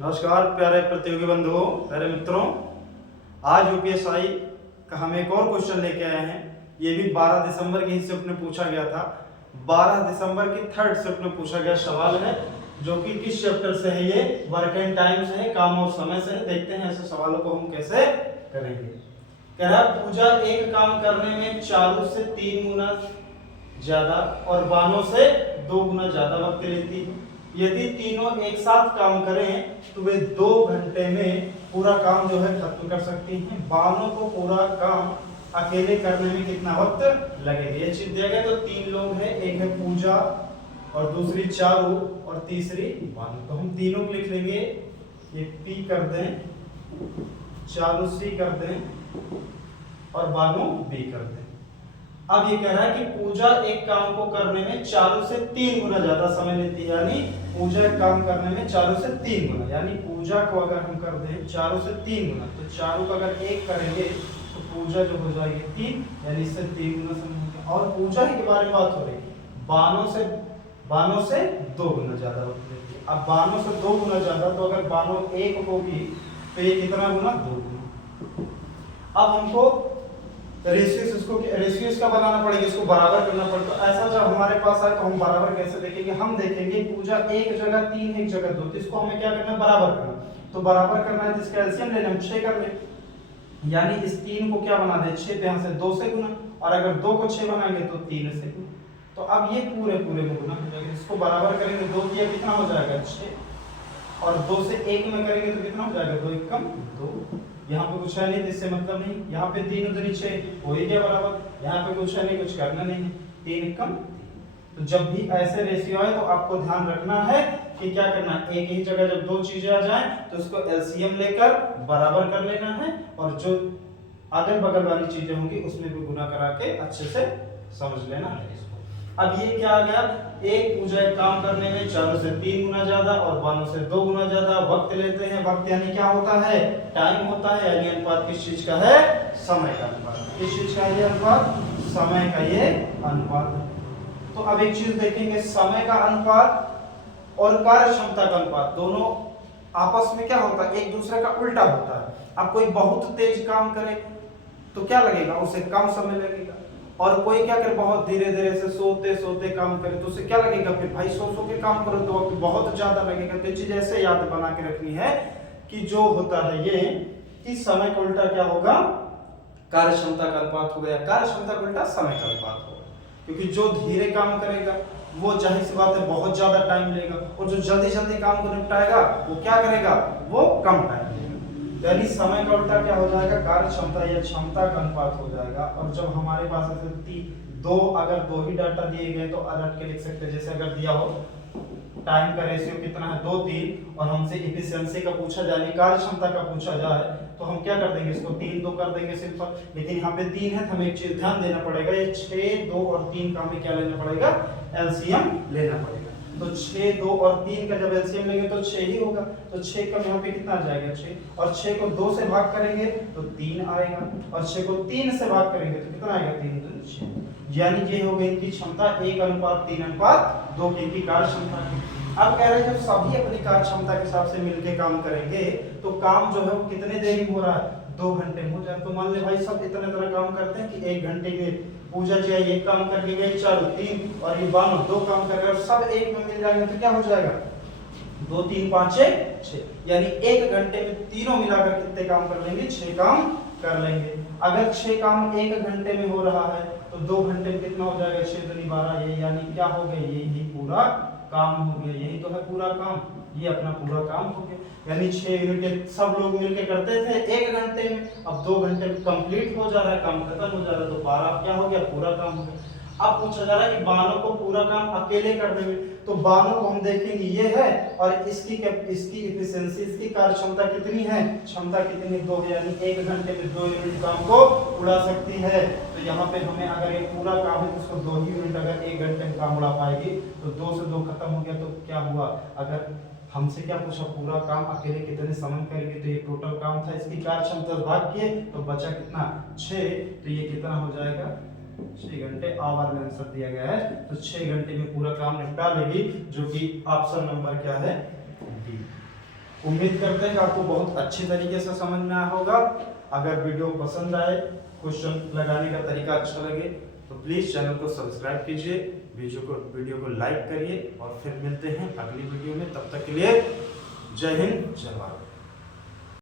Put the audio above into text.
नमस्कार प्यारे प्रतियोगी बंधुओं, प्यारे मित्रों। आज यूपीएसआई का हम एक और क्वेश्चन लेके आए हैं। ये भी 12 दिसंबर की ही शिफ्ट में पूछा गया था। 12 दिसंबर की थर्ड शिफ्ट में पूछा गया सवाल है, जो कि किस चैप्टर से है? ये वर्क एंड टाइम से है, काम और समय से है। देखते हैं ऐसे सवालों को हम कैसे करेंगे। कह रहा है पूजा एक काम करने में चारू से 3 गुना ज्यादा और बानों से 2 गुना ज्यादा वक्त लेती है। यदि तीनों एक साथ काम करें तो वे 2 घंटे में पूरा काम जो है खत्म कर सकती हैं। बानों को पूरा काम अकेले करने में कितना वक्त लगेगा? ये चीज दिया गया। तो 3 लोग हैं, एक है पूजा और दूसरी चारू और तीसरी बानू। तो हम तीनों को लिख लेंगे, ये पी कर दें, चारू सी कर दें और बानू बी कर दें। अब ये कह रहा है कि पूजा एक काम को करने में चारू से 3 गुना ज्यादा समय लेती है। यानी पूजा एक काम करने में चारू से 3 गुना, यानी पूजा को अगर हम कर दें चारू से 3 गुना, तो चारू को अगर 1 करेंगे तो पूजा जो हो जाएगी 3, यानी इससे 3 गुना समय होगा। और पूजा ही के बारे में बात हो रही है, बानों से 2 गुना ज्यादा वक्त लेती है। अब बानों से 2 गुना ज्यादा, तो अगर बानों 1 होगी तो ये कितना गुना? 2 गुना। अब हमको रेशियो इसका बनाना पड़ेगा, इसको बराबर करना पड़ेगा। तो ऐसा जब हमारे पास आए तो हम बराबर कैसे देखेंगे? हम देखेंगे पूजा एक जगह 3, एक जगह 2, तो इसको हमें क्या करना है? बराबर करना। तो बराबर करना है तो इसका एलसीएम लेना, हम 6 कर ले, यानी इस 3 को क्या बना दे? 6 पे यहाँ से 2 से गुना, और अगर 2 को 6 बनाएंगे तो 3 से गुना। तो अब ये पूरे में गुना हो जाएगा। इसको बराबर करेंगे, 2 दिया कितना हो जाएगा? 6, और 2 से 1 में करेंगे तो कितना हो जाएगा? 2 1 कम 2। यहाँ पे कुछ है नहीं, इससे मतलब नहीं। यहाँ पे 3 दूनी 6 हो ही गया बराबर। यहाँ पे कुछ है नहीं, कुछ करना नहीं है, 3 1 कम 3। तो जब भी ऐसे रेशियो आए तो आपको ध्यान रखना है कि क्या करना है, एक ही जगह जब 2 चीजें आ जाएं तो इसको एलसीएम लेकर बराबर कर लेना है, और जो अगल बगल वाली चीजें होंगी उसमें भी गुना करा के अच्छे से समझ लेना है इसको। अब ये क्या आ गया? एक पूजा एक काम करने में चारों से 3 गुना ज्यादा और बानों से 2 गुना ज्यादा वक्त लेते हैं। वक्त यानी क्या होता है? टाइम होता है। यानी अनुपात किस चीज का है? समय का अनुपात। किस चीज का है अनुपात? समय का ये अनुपात। तो अब एक चीज देखेंगे, समय का अनुपात और कार्य क्षमता का अनुपात दोनों आपस में क्या होता है? एक दूसरे का उल्टा होता है। अब कोई बहुत तेज काम करे तो क्या लगेगा? उसे कम समय लगेगा। और कोई क्या करे? बहुत धीरे धीरे से सोते काम करे तो उसे क्या लगेगा? फिर भाई सो के काम करो तो वक्त बहुत ज्यादा लगेगा। तो चीज ऐसे याद बना के रखनी है कि जो होता है ये कि समय का उल्टा क्या होगा? कार्य क्षमता का अनुपात हो गया। कार्य क्षमता का उल्टा समय का अनुपात होगा। क्योंकि जो धीरे काम करेगा वो जाहिर सी बात है बहुत ज्यादा टाइम लेगा, और जो जल्दी जल्दी काम को निपटाएगा वो क्या करेगा? वो कम टाइम लेगा। यानी समय का उल्टा क्या हो जाएगा? कार्य क्षमता या क्षमता का अनुपात हो जाएगा। और जब हमारे पास ऐसे अगर दो ही डाटा दिए गए तो अलग के लिख सकते हैं। जैसे अगर दिया हो टाइम का रेशियो कितना है? 2 3, और हमसे इफिशियंसी का पूछा जाए, कार्य क्षमता का पूछा जाए, तो हम क्या कर देंगे? इसको 3 2 कर देंगे सिंपल। लेकिन यहाँ पे 3 है तो हमें एक चीज ध्यान देना पड़ेगा, ये 6 2 और 3 का हमें क्या लेना पड़ेगा? एलसीएम लेना पड़ेगा। तो 6 2 और 3 का जब एलसीएम लेंगे तो 6 ही होगा। तो 6 का यहाँ पे कितना आ जाएगा? 6, और 6 को 2 से भाग करेंगे तो 3 आएगा, और 6 को 3 से भाग करेंगे तो कितना आएगा? 3 2 6। यानी ये हो गई इनकी क्षमता 1:3:2 की इनकी कार्य क्षमता है। अब कह रहे हैं जब सभी अपनी कार्य क्षमता के हिसाब से मिलके काम करेंगे तो काम जो है वो कितने देरी में हो रहा है? 2 घंटे में हो जाए। तो मान ले भाई सब इतना तरह काम करते हैं कि 1 घंटे में पूजा जी आई 1 काम करके गई, चारू 3 और ये बानों 2 काम कर रहे, और सब एक में मिल जाएंगे तो क्या हो जाएगा? 2 3 5 6, यानी 1 घंटे में तीनों मिलाकर कितने काम कर लेंगे? 6 काम कर लेंगे। अगर 6 काम 1 घंटे में हो रहा है तो 2 घंटे में कितना हो जाएगा? 6 दूनी 12, ये यानी क्या हो गया? यही पूरा काम हो गया। यही तो है पूरा काम, ये अपना पूरा काम हो गया। यानी 6 यूनिट सब लोग मिलके करते थे 1 घंटे में, अब 2 घंटे में कंप्लीट हो जा रहा है, काम खत्म हो जा रहा है, तो 12 क्या हो गया? पूरा काम हो गया। अब पूछा जा रहा है कि बानों को पूरा काम अकेले करने में, तो बानों को हम देखेंगे ये है, और इसकी इफिशियंसी, इसकी कार्य क्षमता कितनी है? क्षमता कितनी? 2 है, यानी 1 घंटे में 2 यूनिट काम को उड़ा सकती है। तो यहाँ पे हमें अगर ये पूरा काम है तो उसको 2 ही यूनिट अगर 1 घंटे में काम उड़ा पाएगी, तो 2 से 2 खत्म हो गया। तो क्या हुआ? अगर हमसे क्या पूछा? पूरा काम अकेले कितने समय करेंगे, तो ये टोटल काम था, इसकी कार्य क्षमता भाग किए तो बचा कितना? 6। तो ये कितना हो जाएगा? 6 घंटे। आवर में आंसर दिया गया है, तो 6 घंटे में पूरा काम निपटा लेगी, जो कि ऑप्शन नंबर क्या है? डी। उम्मीद करते हैं कि आपको बहुत अच्छी तरीके से समझ में आया होगा। अगर वीडियो पसंद आए, क्वेश्चन लगाने का तरीका अच्छा लगे तो प्लीज़ चैनल को सब्सक्राइब कीजिए, वीडियो को लाइक करिए और फिर मिलते हैं अगली वीडियो में। तब तक के लिए जय हिंद, जय भारत।